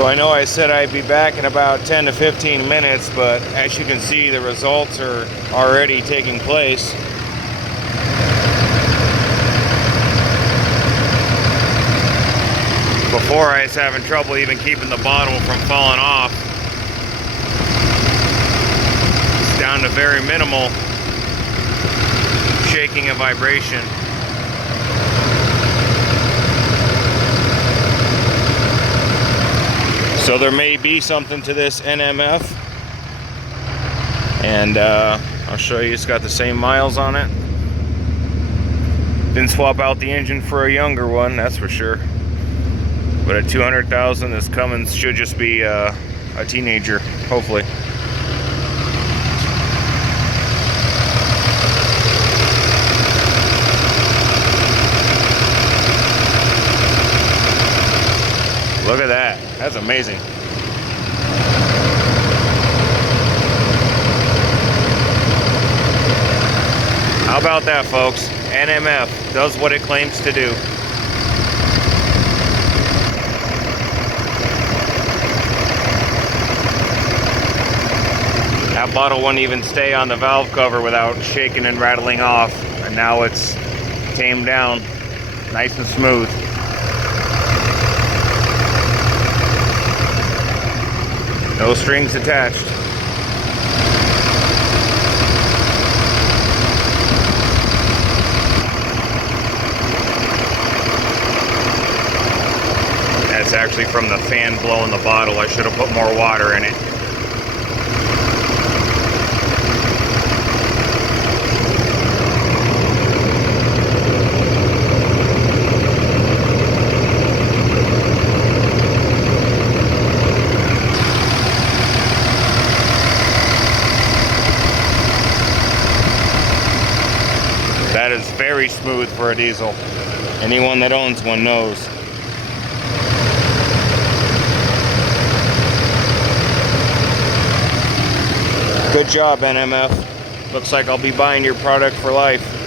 So I know I said I'd be back in about 10 to 15 minutes, but as you can see, the results are already taking place. Before I was having trouble even keeping the bottle from falling off. It's down to very minimal shaking and vibration. So there may be something to this NMF, and I'll show you. It's got the same miles on it. Didn't swap out the engine for a younger one, that's for sure. But at 200,000, this Cummins should just be a teenager, hopefully. Look at that. That's amazing. How about that, folks? NMF does what it claims to do. That bottle wouldn't even stay on the valve cover without shaking and rattling off. And now it's tamed down, nice and smooth. No strings attached. That's actually from the fan blowing the bottle. I should have put more water in it. That is very smooth for a diesel. Anyone that owns one knows. Good job, NMF. Looks like I'll be buying your product for life.